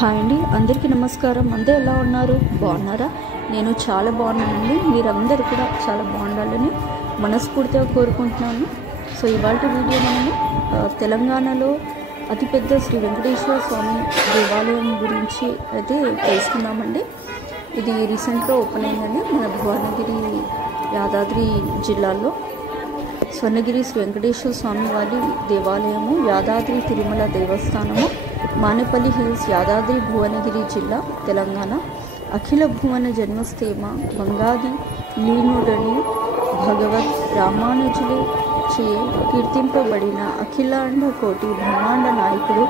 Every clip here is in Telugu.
హాయ్ అండి, అందరికీ నమస్కారం. అందరూ ఎలా ఉన్నారు? బాగున్నారా? నేను చాలా బాగున్నానండి. మీరందరూ కూడా చాలా బాగుండాలని మనస్ఫూర్తిగా కోరుకుంటున్నాను. సో ఇవాళ వీడియో మనము తెలంగాణలో అతిపెద్ద శ్రీ వెంకటేశ్వర స్వామి దేవాలయం గురించి అయితే తెలుసుకుందామండి. ఇది రీసెంట్గా ఓపెన్ అయిందండి మన భువనగిరి యాదాద్రి జిల్లాలో. స్వర్ణగిరి శ్రీ వెంకటేశ్వర స్వామి వారి దేవాలయము, యాదాద్రి తిరుమల దేవస్థానము, మానేపల్లి హిల్స్, యాదాద్రి, భువనగిరి జిల్లా, తెలంగాణ. అఖిల భువన జన్మస్థేమ వంగాది లీనుడని భగవత్ రామానుజులే చే కీర్తింపబడిన అఖిలాండ కోటి బ్రహ్మాండ నాయకుడు,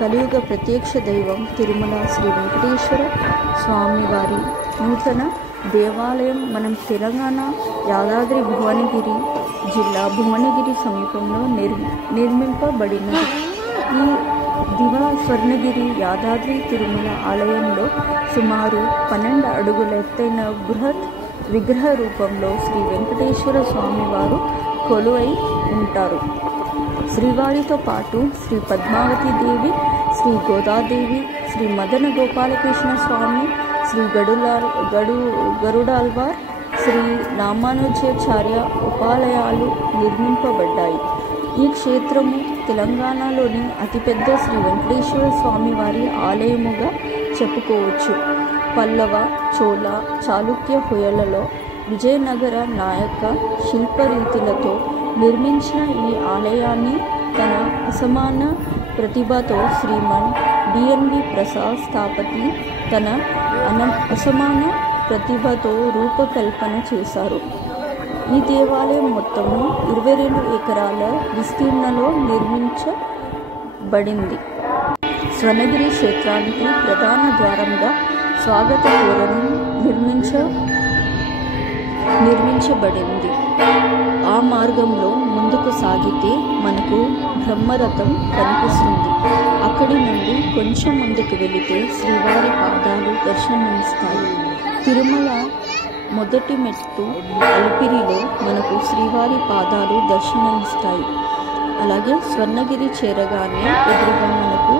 కలియుగ ప్రత్యక్ష దైవం తిరుమల శ్రీ వెంకటేశ్వర స్వామివారి నూతన దేవాలయం మనం తెలంగాణ యాదాద్రి భువనగిరి జిల్లా భువనగిరి సమీపంలో నిర్మింపబడినది. ఈ దివా స్వర్ణగిరి యాదాద్రి తిరుమల ఆలయంలో సుమారు 12 అడుగుల ఎత్తైన బృహత్ విగ్రహ రూపంలో శ్రీ వెంకటేశ్వర స్వామివారు కొలువై ఉంటారు. శ్రీవారితో పాటు శ్రీ పద్మావతి దేవి, శ్రీ గోదాదేవి, శ్రీ మదన గోపాలకృష్ణ స్వామి, శ్రీ గరుడాల్వార్, శ్రీ రామానుజాచార్య ఉపాలయాలు నిర్మింపబడ్డాయి. ఈ క్షేత్రము తెలంగాణలోని అతిపెద్ద శ్రీ వెంకటేశ్వర స్వామి వారి ఆలయముగా చెప్పుకోవచ్చు. పల్లవ, చోళ, చాళుక్య హొయలలో విజయనగర నాయక శిల్పరీతులతో నిర్మించిన ఈ ఆలయాన్ని తన అసమాన ప్రతిభతో శ్రీమన్ డిఎన్వి ప్రసాద్ స్థాపతి తన అసమాన ప్రతిభతో రూపకల్పన చేశారు. ఈ దేవాలయం మొత్తము 22 ఎకరాల విస్తీర్ణంలో నిర్మించబడింది. స్వర్ణగిరి క్షేత్రానికి ప్రధాన ద్వారంగా స్వాగత తోరణం నిర్మించబడింది. ఆ మార్గంలో ముందుకు సాగితే మనకు బ్రహ్మరథం కనిపిస్తుంది. అక్కడి నుండి కొంచెం ముందుకు వెళితే శ్రీవారి పాదాలు దర్శనమిస్తాయి. తిరుమల మొదటి మెట్టు అలిపిరిలో మనకు శ్రీవారి పాదాలు దర్శనమిస్తాయి. అలాగే స్వర్ణగిరి చేరగానే ఎదురుగా మనకు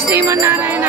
శ్రీమన్నారాయణ.